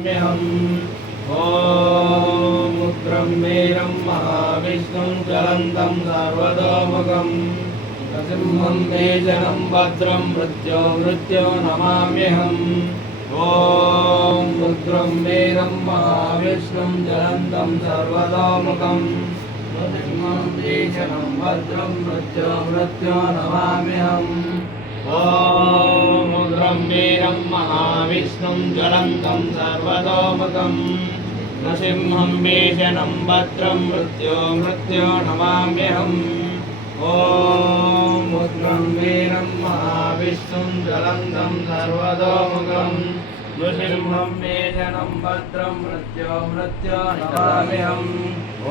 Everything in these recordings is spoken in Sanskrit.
ॐ उग्रं वीरं महाविष्णुं ज्वलन्तं सर्वतोमुखं नृसिंहं वेजनं भद्रं मृत्यो नमाम्यहम्। ॐ उग्रं वीरं महाविष्णुं ज्वलन्तं सर्वतोमुखं नृसिंहं वेजनं भद्रं मृत्यो नमाम्यहम्। ॐ उग्रं वीरं महाविष्णुं ज्वलन्तं सर्वतोमुखं नृसिंहं वेशनं भद्रं मृत्यो नमाम्यहम्। ॐ उग्रं वीरं महाविष्णुं ज्वलन्तं सर्वतोमुखं नृसिंहं वेशनं भद्रं मृत्यो नमाम्यहम्।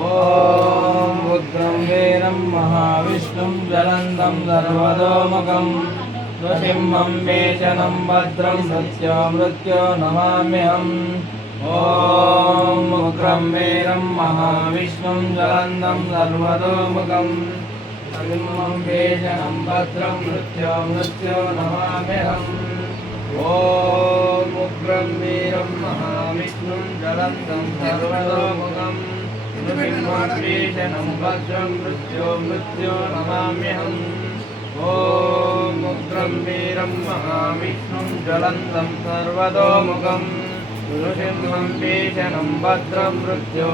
ॐ उग्रं वीरं महाविष्णुं ज्वलन्तं सर्वतोमुखं नृसिंहं वेशनं भद्रं मृत्यो नमाम्यहम्। ॐ उग्रं वीरं महाविष्णुं ज्वलन्तं सर्वतोमुखं नृसिंहं वेशनं भद्रं मृत्यो नमाम्यहम्। ॐ उग्रं वीरं महाविष्णुं ज्वलन्तं सर्वतोमुखं नृसिंहं वेशनं भद्रं मृत्यो नमाम्यहम्। ॐ उग्रं वीरं महाविष्णुं ज्वलन्तं सर्वतोमुखं नृसिंहं वेशनं भद्रं मृत्यो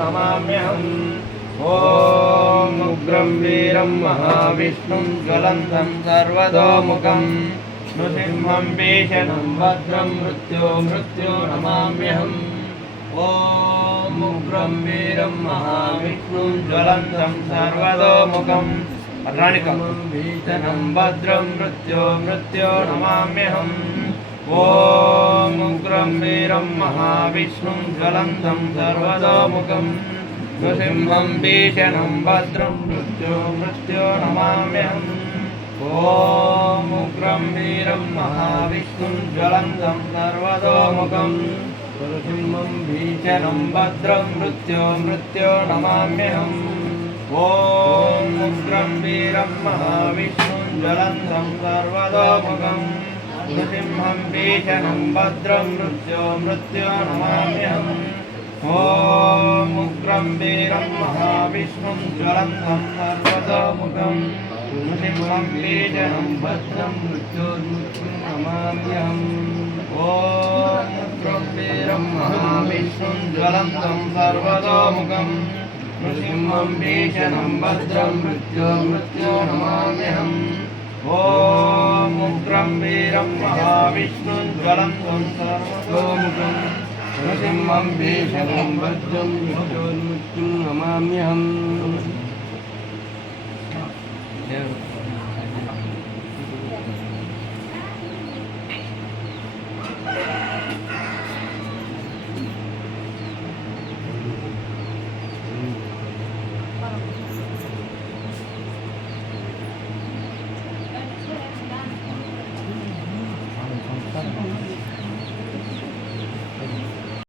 नमाम्यहम्। ॐ उग्रं वीरं महाविष्णुं ज्वलन्तं सर्वतोमुखं नृसिंहं वेशनं भद्रं मृत्यो नमाम्यहम्। ॐ उग्रं वीरं महाविष्णुं ज्वलन्तं सर्वतोमुखं नृसिंहं वेशनं भद्रं मृत्यो नमाम्यहम्। ॐ उग्रं वीरं महाविष्णुं ज्वलन्तं सर्वतोमुखं नृसिंहं वेशनं भद्रं मृत्यो नमाम्यहम्। ॐ उग्रं वीरं महाविष्णुं ज्वलन्तं सर्वतोमुखं नृसिंहं वेशनं भद्रं मृत्यो नमाम्यहम्। ॐ उग्रं वीरं महाविष्णुं ज्वलन्तं सर्वतोमुखं नृसिंहं वेशनं भद्रं मृत्यो नमाम्यहम्। ॐ उग्रं वीरं महाविष्णुं ज्वलन्तं सर्वतोमुखं नृसिंहं वेशनं भद्रं मृत्यो नमाम्यहम्। ॐ उग्रं वीरं महाविष्णुं ज्वलन्तं सर्वतोमुखं नृसिंहं वेशनं भद्रं मृत्यो नमाम्यहम्। ॐ उग्रं वीरं महाविष्णुं ज्वलन्तं सर्वतोमुखं नृसिंहं वेशनं भद्रं मृत्यो नमाम्यहम्।